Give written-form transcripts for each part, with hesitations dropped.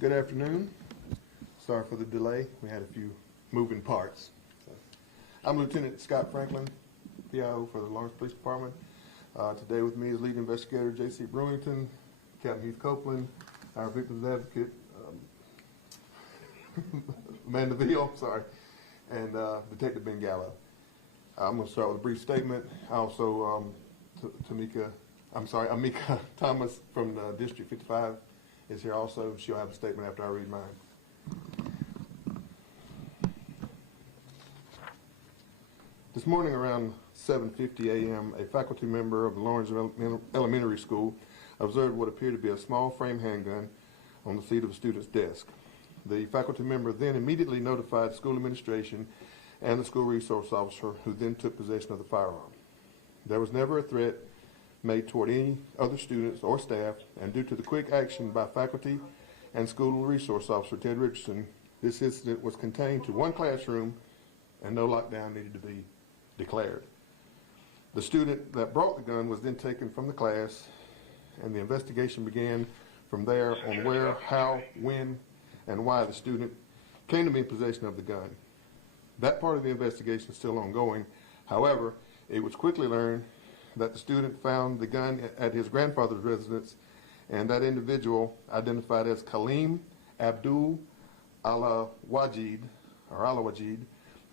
Good afternoon. Sorry for the delay. We had a few moving parts. I'm Lieutenant Scott Franklin, PIO for the Lawrence Police Department. Today with me is Lead Investigator J.C. Brewington, Captain Heath Copeland, our Victims Advocate, Amanda Veal, and Detective Ben Gallo. I'm going to start with a brief statement. Also, Amika Thomas from District 55 is here also. She'll have a statement after I read mine. This morning around 7:50 a.m., a faculty member of the Lawrence Elementary School observed what appeared to be a small frame handgun on the seat of a student's desk. The faculty member then immediately notified school administration and the school resource officer, who then took possession of the firearm. There was never a threat made toward any other students or staff, and due to the quick action by faculty and school resource officer Ted Richardson, this incident was contained to one classroom and no lockdown needed to be declared. The student that brought the gun was then taken from the class, and the investigation began from there on where, how, when, and why the student came to be in possession of the gun. That part of the investigation is still ongoing. However, it was quickly learned that the student found the gun at his grandfather's residence, and that individual, identified as Kaleem Abdul Alawajid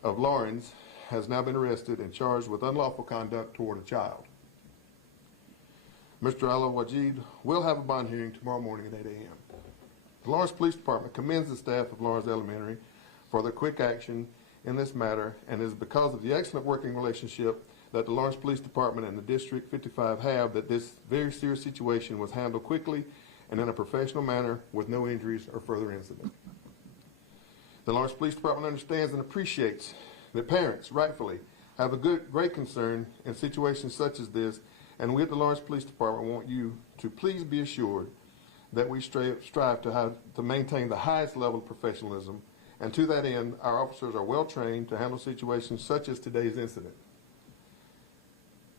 of Lawrence, has now been arrested and charged with unlawful conduct toward a child. Mr. Alawajid will have a bond hearing tomorrow morning at 8 a.m. The Lawrence Police Department commends the staff of Lawrence Elementary for their quick action in this matter, and it is because of the excellent working relationship that the Lawrence Police Department and the District 55 have that this very serious situation was handled quickly and in a professional manner with no injuries or further incident. The Lawrence Police Department understands and appreciates that parents, rightfully, have a great concern in situations such as this, and we at the Lawrence Police Department want you to please be assured that we strive to maintain the highest level of professionalism, and to that end, our officers are well trained to handle situations such as today's incident.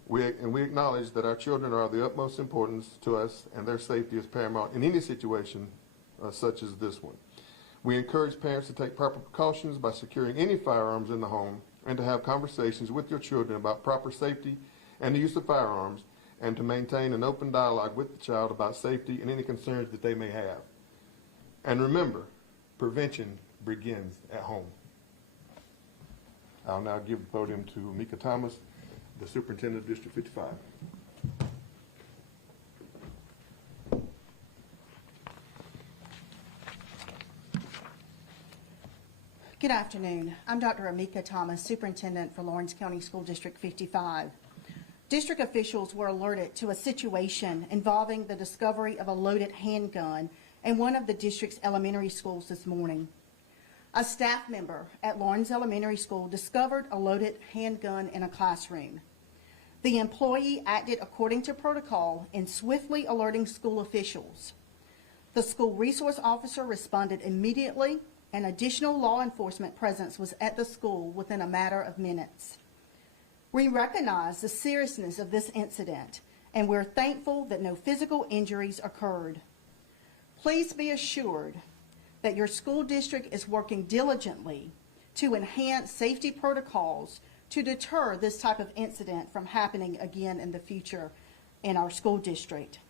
We acknowledge that our children are of the utmost importance to us, and their safety is paramount in any situation such as this one. We encourage parents to take proper precautions by securing any firearms in the home, and to have conversations with your children about proper safety and the use of firearms, and to maintain an open dialogue with the child about safety and any concerns that they may have. And remember, prevention begins at home. I'll now give the podium to Amika Thomas, the Superintendent of District 55. Good afternoon. I'm Dr. Amika Thomas, Superintendent for Lawrence County School District 55. District officials were alerted to a situation involving the discovery of a loaded handgun in one of the district's elementary schools this morning. A staff member at Lawrence Elementary School discovered a loaded handgun in a classroom. The employee acted according to protocol in swiftly alerting school officials. The school resource officer responded immediately, and additional law enforcement presence was at the school within a matter of minutes. We recognize the seriousness of this incident, and we're thankful that no physical injuries occurred. Please be assured that your school district is working diligently to enhance safety protocols to deter this type of incident from happening again in the future in our school district.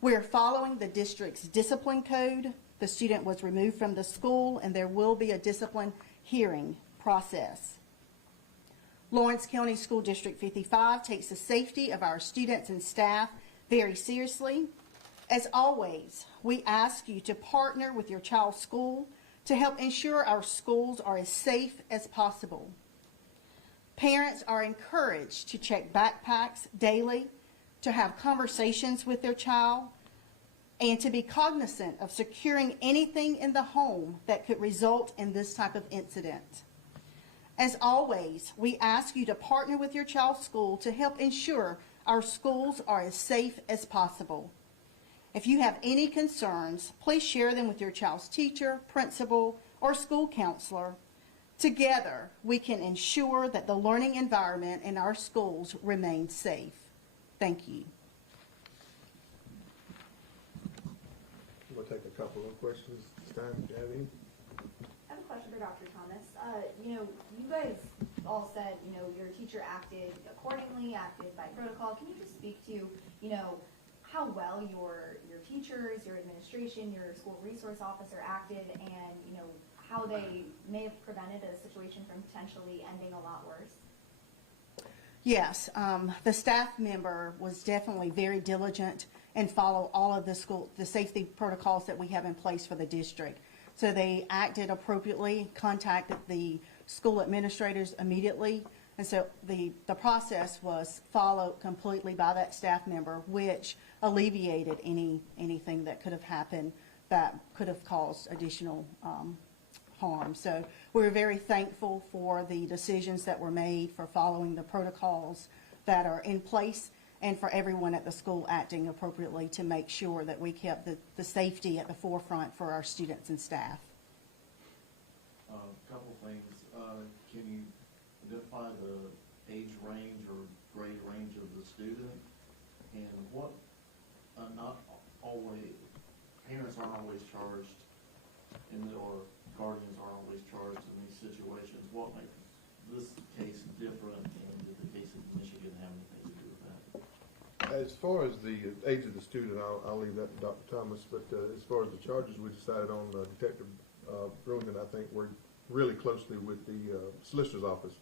We're following the district's discipline code. The student was removed from the school, and there will be a discipline hearing process. Lawrence County School District 55 takes the safety of our students and staff very seriously. As always, we ask you to partner with your child's school to help ensure our schools are as safe as possible. Parents are encouraged to check backpacks daily, to have conversations with their child, and to be cognizant of securing anything in the home that could result in this type of incident. As always, we ask you to partner with your child's school to help ensure our schools are as safe as possible. If you have any concerns, please share them with your child's teacher, principal, or school counselor. Together, we can ensure that the learning environment in our schools remains safe. Thank you. I'd we'll take a couple of questions this time, if you have any. I have a question for Dr. Thomas. You guys all said, your teacher acted accordingly, acted by protocol. Can you just speak to, how well your teachers, your administration, your school resource officer acted, and, how they may have prevented a situation from potentially ending a lot worse? Yes, the staff member was definitely very diligent and followed all of the safety protocols that we have in place for the district. So they acted appropriately, contacted the school administrators immediately, and so the process was followed completely by that staff member, which alleviated anything that could have happened that could have caused additional harm. So we're very thankful for the decisions that were made, for following the protocols that are in place, and for everyone at the school acting appropriately to make sure that we kept the safety at the forefront for our students and staff. Couple things. Can you identify the age range or grade range of the student? And what, not always, parents aren't always charged, or guardians aren't always charged in these situations. What makes this case different, and did the case in Michigan have anything to do with that? As far as the age of the student, I'll leave that to Dr. Thomas, but as far as the charges, we decided on Detective Bruin, I think worked really closely with the solicitor's office,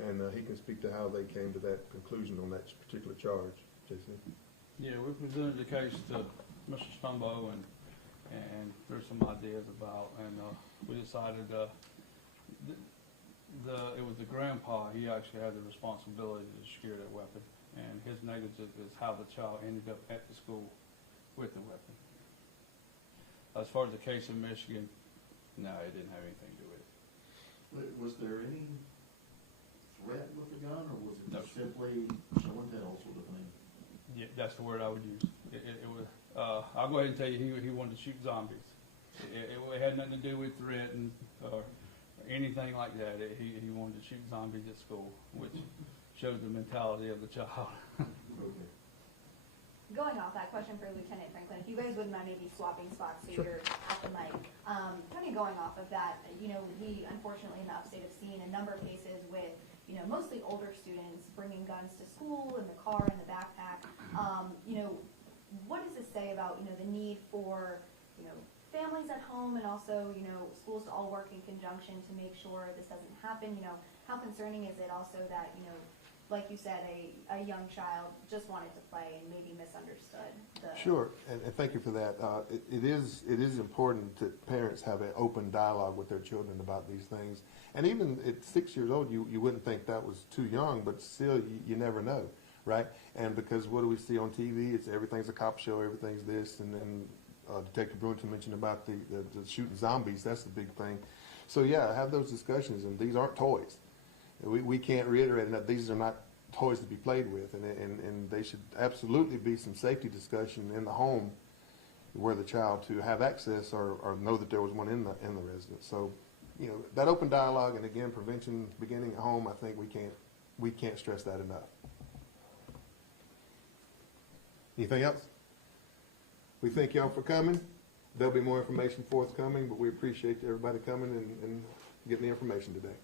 and he can speak to how they came to that conclusion on that particular charge. JC? Yeah, we presented the case to Mr. Stumbo, and there's some ideas about, and we decided it was the grandpa. He actually had the responsibility to secure that weapon, and his negligence is how the child ended up at the school with the weapon. As far as the case in Michigan, no, it didn't have anything to do with it. Was there any threat with the gun, or was it No. just simply show and tell sort of thing? Yeah, that's the word I would use. It was. I'll go ahead and tell you, he wanted to shoot zombies. It had nothing to do with threat or anything like that. He wanted to shoot zombies at school, which shows the mentality of the child. Okay. Going off that question for Lieutenant Franklin, if you guys wouldn't mind maybe swapping spots so Sure. you're at the mic. Kind of going off of that, we unfortunately in the upstate have seen a number of cases with, mostly older students bringing guns to school in the car, in the backpack. What does this say about, the need for, families at home and also, schools to all work in conjunction to make sure this doesn't happen? How concerning is it also that, like you said, a young child just wanted to play and maybe misunderstood the... Sure, and thank you for that. It is important that parents have an open dialogue with their children about these things. And even at 6 years old, you wouldn't think that was too young, but still, you never know, right? And because what do we see on TV? It's everything's a cop show, everything's this, and then Detective Brewington mentioned about the shooting zombies. That's the big thing. So yeah, have those discussions, and these aren't toys. We can't reiterate that these are not toys to be played with, and they should absolutely be some safety discussion in the home where the child to have access or know that there was one in the residence. So, that open dialogue, and again, prevention beginning at home, I think we can't stress that enough. Anything else? We thank y'all for coming. There'll be more information forthcoming, but we appreciate everybody coming and getting the information today.